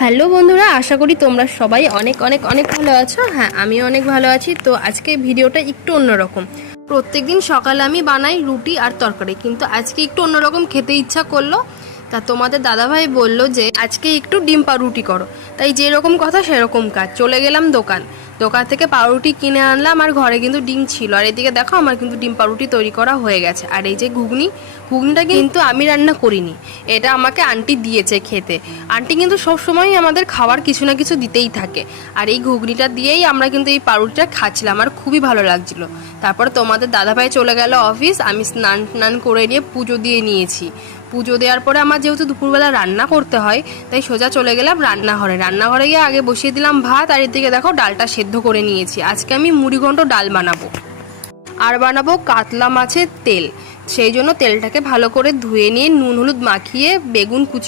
Hello বন্ধুরা, আশা করি তোমরা সবাই অনেক অনেক অনেক ভালো আছো। হ্যাঁ, আমি অনেক ভালো আছি। তো আজকে ভিডিওটা একটু অন্যরকম। প্রত্যেকদিন সকালে আমি বানাই রুটি আর তরকারি, কিন্তু আজকে একটু অন্যরকম খেতে ইচ্ছা করলো। তা তোমাদের দাদাভাই বলল যে আজকে একটু ডিম পাউরুটি করো। তাই যেরকম কথা সেরকম কাজ, চলে গেলাম দোকান থেকে পাউরুটি কিনে আনলাম। আর ঘরে কিন্তু ডিম ছিল। আর এদিকে দেখো আমার কিন্তু ডিম পাউরুটি তৈরি করা হয়ে গেছে। আর এই যে ঘুগনিটা কিন্তু আমি রান্না করিনি, এটা আমাকে আন্টি দিয়েছে খেতে। আন্টি কিন্তু সবসময় আমাদের খাবার কিছু না কিছু দিতেই থাকে। আর এই ঘুগনিটা দিয়েই আমরা কিন্তু এই পাউরুটিটা খাচ্ছিলাম, আর খুবই ভালো লাগছিল। তারপর তোমাদের দাদাভাই চলে গেল অফিস, আমি স্নান করে নিয়ে পুজো দিয়ে নিয়েছি। পুজো দেওয়ার পরে আমার যেহেতু দুপুরবেলা রান্না করতে হয়, তাই সোজা চলে গেলাম রান্নাঘরে গিয়ে আগে বসিয়ে দিলাম ভাত। আর এদিকে দেখো ডালটা সেদ্ধ করে নিয়েছি। আজকে আমি মুড়িঘণ্ট ডাল বানাবো। আর বানাবো কাতলা মাছের তেল। সেই জন্য তেলটাকে ভালো করে ধুয়ে নিয়ে নুন হলুদ মাখিয়ে বেগুন কুচি